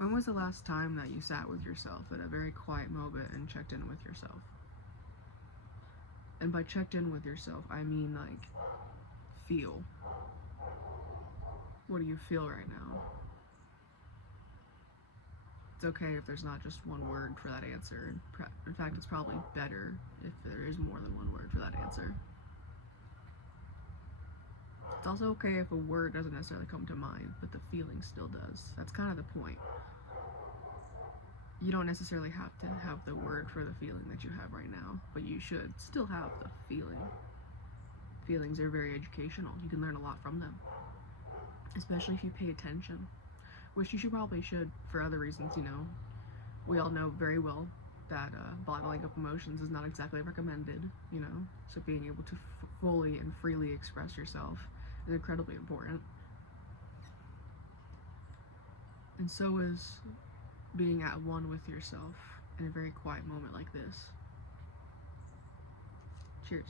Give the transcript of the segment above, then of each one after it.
When was the last time that you sat with yourself at a very quiet moment and checked in with yourself? And by checked in with yourself, I mean like feel. What do you feel right now? It's okay if there's not just one word for that answer. In fact, it's probably better if there is more than one word for that answer. It's also okay if a word doesn't necessarily come to mind, but the feeling still does. That's kind of the point. You don't necessarily have to have the word for the feeling that you have right now, but you should still have the feeling. Feelings are very educational. You can learn a lot from them, especially if you pay attention, which you probably should for other reasons, you know. We all know very well that bottling up emotions is not exactly recommended, you know, so being able to fully and freely express yourself is incredibly important. And so is being at one with yourself in a very quiet moment like this. Cheers.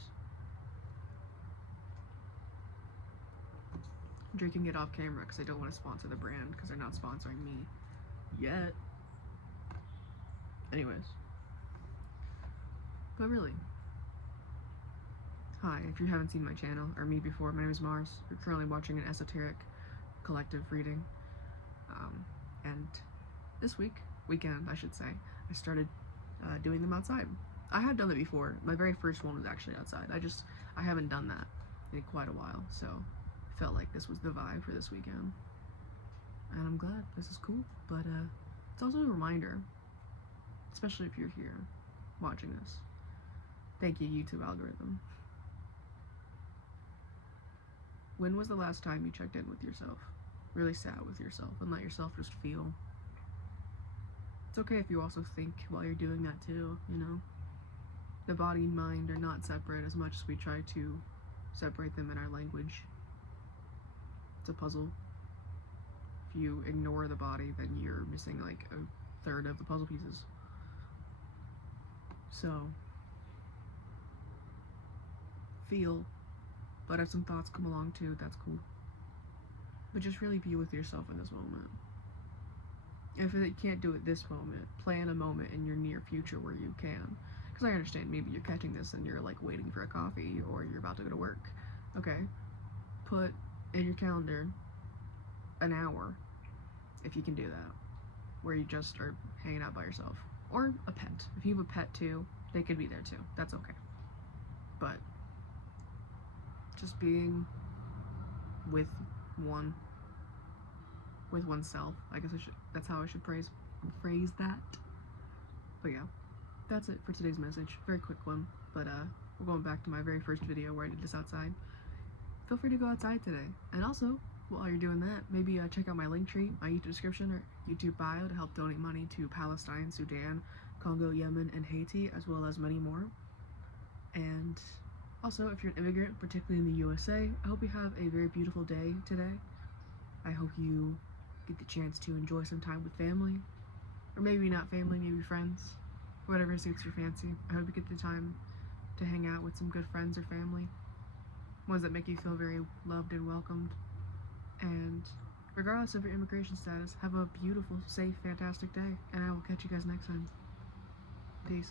I'm drinking it off camera because I don't want to sponsor the brand because they're not sponsoring me yet. Anyways. But really. Hi, if you haven't seen my channel or me before, my name is Mars. You're currently watching an esoteric collective reading. And this weekend, I should say, I started doing them outside. I had done it before. My very first one was actually outside. I haven't done that in quite a while, so I felt like this was the vibe for this weekend. And I'm glad. This is cool. But it's also a reminder, especially if you're here watching this. Thank you, YouTube algorithm. When was the last time you checked in with yourself? Really sat with yourself and let yourself just feel? It's okay if you also think while you're doing that too, you know? The body and mind are not separate as much as we try to separate them in our language. It's a puzzle. If you ignore the body, then you're missing like a third of the puzzle pieces. So, feel, but if some thoughts come along too, that's cool. But just really be with yourself in this moment. If you can't do it this moment, plan a moment in your near future where you can. Because I understand maybe you're catching this and you're like waiting for a coffee or you're about to go to work. Okay, put in your calendar an hour, if you can do that, where you just are hanging out by yourself. Or a pet. If you have a pet too, they could be there too. That's okay. But just being with oneself. I guess that's how I should phrase that. But yeah, that's it for today's message. Very quick one, but we're going back to my very first video where I did this outside. Feel free to go outside today. And also, while you're doing that, maybe check out my linktree, my YouTube description or YouTube bio to help donate money to Palestine, Sudan, Congo, Yemen, and Haiti, as well as many more. And also, if you're an immigrant, particularly in the USA, I hope you have a very beautiful day today. I hope you get the chance to enjoy some time with family, or maybe not family, maybe friends, whatever suits your fancy. I hope you get the time to hang out with some good friends or family, ones that make you feel very loved and welcomed. And regardless of your immigration status, have a beautiful, safe, fantastic day, and I will catch you guys next time. Peace.